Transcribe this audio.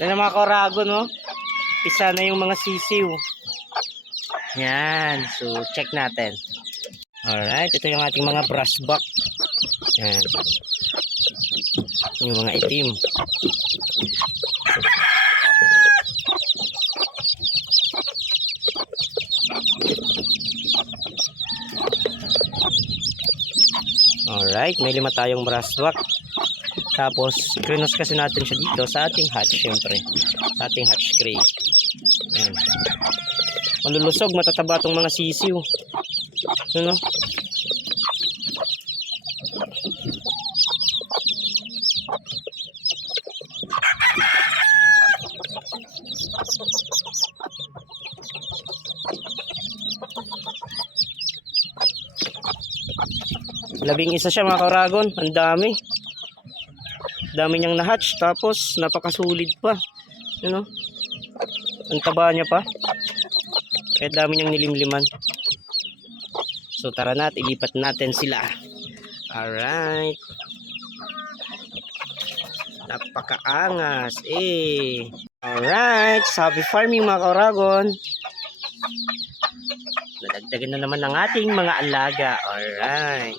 Yan ang mga korago, no? Isa na yung mga sisiw. Yan. So, check natin. Alright. Ito yung ating mga brush buck. Yan. Yung mga itim. Alright. May 5 tayong brush buck. Tapos, krinos kasi natin siya dito sa ating hatch, syempre. Sa ating hatch gray. Ayan. Malulusog, matataba itong mga sisiw. Ano? Labing 1 siya mga koragon. Ang dami. Dami niyang na-hatch, tapos napakasulid pa. Ano? Ang taba niya pa. Kaya dami niyang nilimliman. So tara na at ilipat natin sila. Alright. Napakaangas. Alright. Happy farming mga koragon. Nadagdagan na naman ng ating mga alaga. Alright.